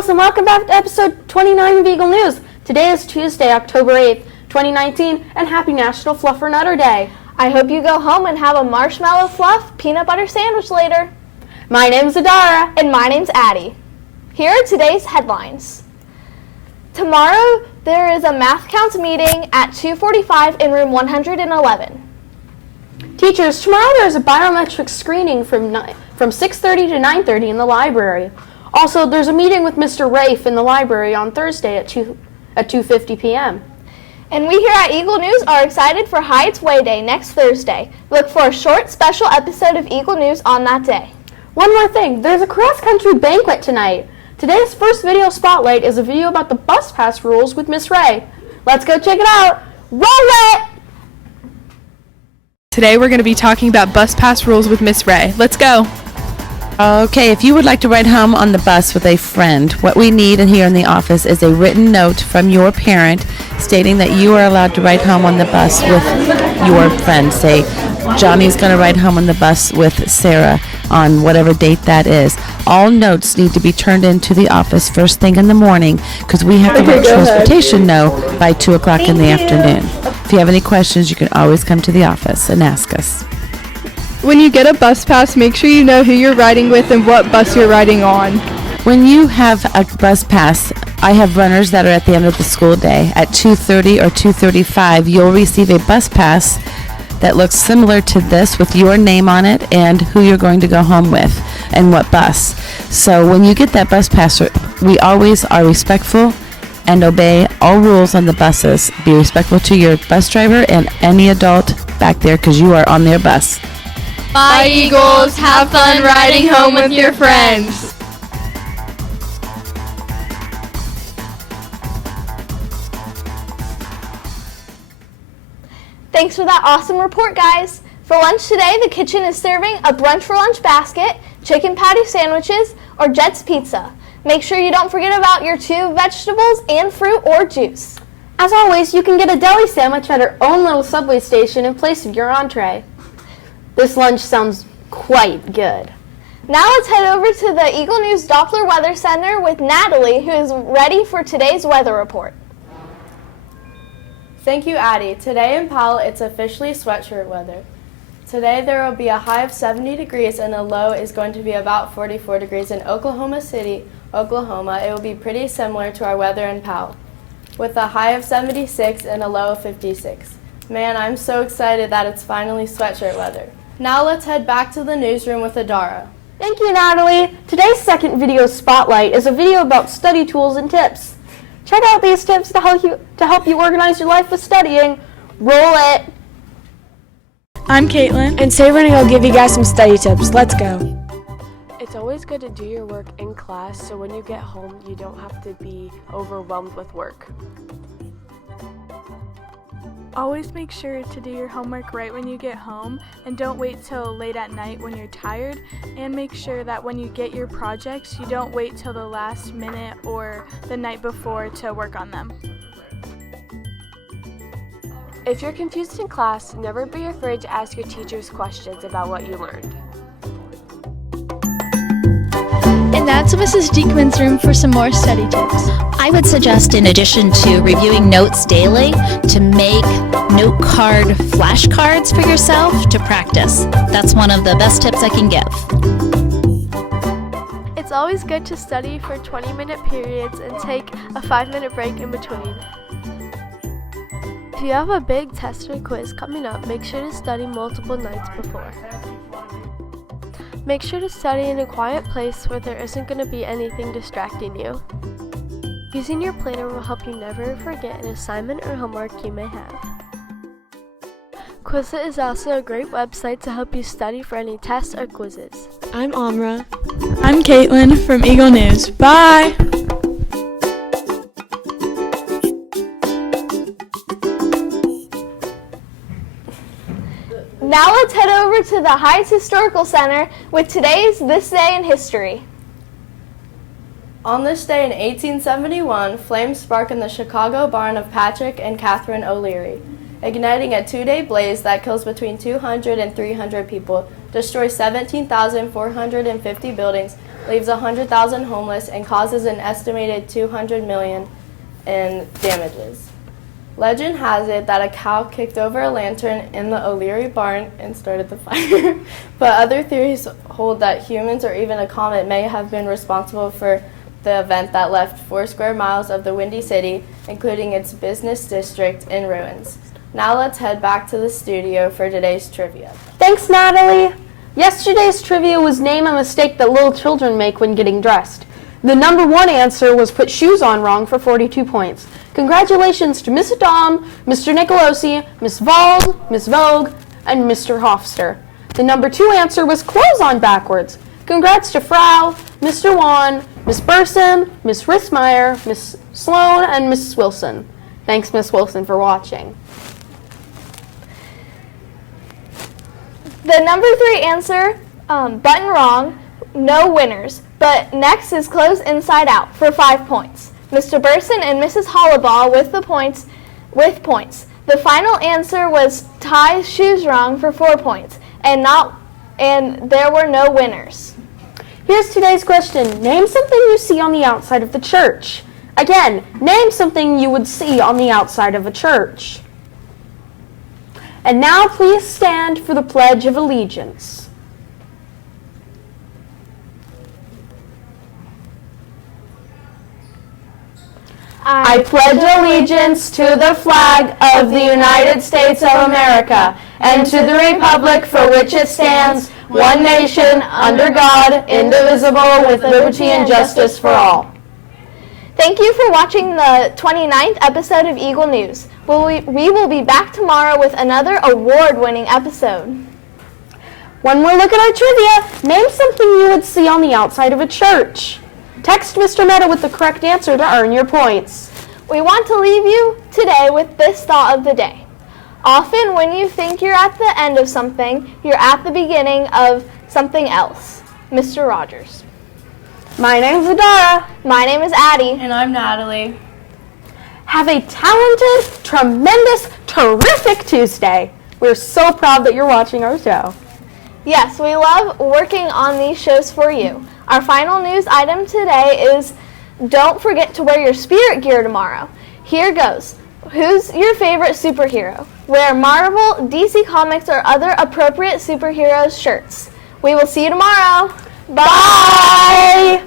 Pals, and welcome back to episode 29 of Eagle News. Today is Tuesday, October 8th, 2019, and happy National Fluffer Nutter Day. I hope you go home and have a marshmallow fluff peanut butter sandwich later. My name's Adara. And my name's Addie. Here are today's headlines. Tomorrow, there is a math counts meeting at 2:45 in room 111. Teachers, tomorrow there is a biometric screening from 6:30 to 9:30 in the library. Also, there's a meeting with Mr. Rafe in the library on Thursday at 2:50 p.m. And we here at Eagle News are excited for Hyatt's Way Day next Thursday. Look for a short special episode of Eagle News on that day. One more thing, there's a cross-country banquet tonight. Today's first video spotlight is a video about the bus pass rules with Miss Ray. Let's go check it out. Roll it! Today we're going to be talking about bus pass rules with Miss Ray. Let's go. Okay, if you would like to ride home on the bus with a friend, what we need here in the office is a written note from your parent stating that you are allowed to ride home on the bus with your friend. Say, Johnny's going to ride home on the bus with Sarah on whatever date that is. All notes need to be turned into the office first thing in the morning because we have to let transportation know by 2 o'clock in the afternoon. If you have any questions, you can always come to the office and ask us. When you get a bus pass, make sure you know who you're riding with and what bus you're riding on. When you have a bus pass, I have runners that are at the end of the school day. At 2:30 or 2:35, you'll receive a bus pass that looks similar to this with your name on it and who you're going to go home with and what bus. So when you get that bus pass, we always are respectful and obey all rules on the buses. Be respectful to your bus driver and any adult back there because you are on their bus. Bye, Eagles. Have fun riding home with your friends. Thanks for that awesome report, guys. For lunch today, the kitchen is serving a brunch for lunch basket, chicken patty sandwiches, or Jet's Pizza. Make sure you don't forget about your 2 vegetables and fruit or juice. As always, you can get a deli sandwich at our own little subway station in place of your entree. This lunch sounds quite good. Now let's head over to the Eagle News Doppler Weather Center with Natalie, who is ready for today's weather report. Thank you, Addie. Today in Powell, it's officially sweatshirt weather. Today there will be a high of 70 degrees and a low is going to be about 44 degrees in Oklahoma City, Oklahoma. It will be pretty similar to our weather in Powell, with a high of 76 and a low of 56. Man, I'm so excited that it's finally sweatshirt weather. Now let's head back to the newsroom with Adara. Thank you, Natalie. Today's second video spotlight is a video about study tools and tips. Check out these tips to help you organize your life with studying. Roll it. I'm Caitlin. And Saber and I'll give you guys some study tips. Let's go. It's always good to do your work in class so when you get home you don't have to be overwhelmed with work. Always make sure to do your homework right when you get home and don't wait till late at night when you're tired, and make sure that when you get your projects you don't wait till the last minute or the night before to work on them. If you're confused in class, never be afraid to ask your teachers questions about what you learned. And that's Mrs. Diekman's room for some more study tips. I would suggest, in addition to reviewing notes daily, to make note card flashcards for yourself to practice. That's one of the best tips I can give. It's always good to study for 20-minute periods and take a 5-minute break in between. If you have a big test or quiz coming up, make sure to study multiple nights before. Make sure to study in a quiet place where there isn't going to be anything distracting you. Using your planner will help you never forget an assignment or homework you may have. Quizlet is also a great website to help you study for any tests or quizzes. I'm Amra. I'm Caitlin from Eagle News. Bye! Now let's head over to the Heights Historical Center with today's This Day in History. On this day in 1871, flames spark in the Chicago barn of Patrick and Catherine O'Leary, igniting a 2-day blaze that kills between 200 and 300 people, destroys 17,450 buildings, leaves 100,000 homeless, and causes an estimated $200 million in damages. Legend has it that a cow kicked over a lantern in the O'Leary barn and started the fire. But other theories hold that humans or even a comet may have been responsible for the event that left 4 square miles of the Windy City, including its business district, in ruins. Now let's head back to the studio for today's trivia. Thanks, Natalie. Yesterday's trivia was name a mistake that little children make when getting dressed. The number 1 answer was put shoes on wrong for 42 points. Congratulations to Miss Dom, Mr. Nicolosi, Miss Vald, Miss Vogue, and Mr. Hofster. The number 2 answer was clothes on backwards. Congrats to Frau, Mr. Wan, Miss Burson, Miss Rissmeyer, Miss Sloan, and Miss Wilson. Thanks, Miss Wilson, for watching. The number 3 answer, button wrong, no winners. But next is clothes inside out for 5 points. Mr. Burson and Mrs. Hollabaugh with points. The final answer was tie shoes wrong for 4 points, and there were no winners. Here's today's question. Name something you see on the outside of the church. Again, name something you would see on the outside of a church. And now please stand for the Pledge of Allegiance. I pledge allegiance to the flag of the United States of America and to the republic for which it stands, one nation, under God, indivisible, with liberty and justice for all. Thank you for watching the 29th episode of Eagle News. We will be back tomorrow with another award-winning episode. One more look at our trivia. Name something you would see on the outside of a church. Text Mr. Meta with the correct answer to earn your points. We want to leave you today with this thought of the day. Often when you think you're at the end of something, you're at the beginning of something else. Mr. Rogers. My name's Adara. My name is Addie. And I'm Natalie. Have a talented, tremendous, terrific Tuesday. We're so proud that you're watching our show. Yes, we love working on these shows for you. Our final news item today is don't forget to wear your spirit gear tomorrow. Here goes. Who's your favorite superhero? Wear Marvel, DC Comics, or other appropriate superheroes shirts. We will see you tomorrow. Bye!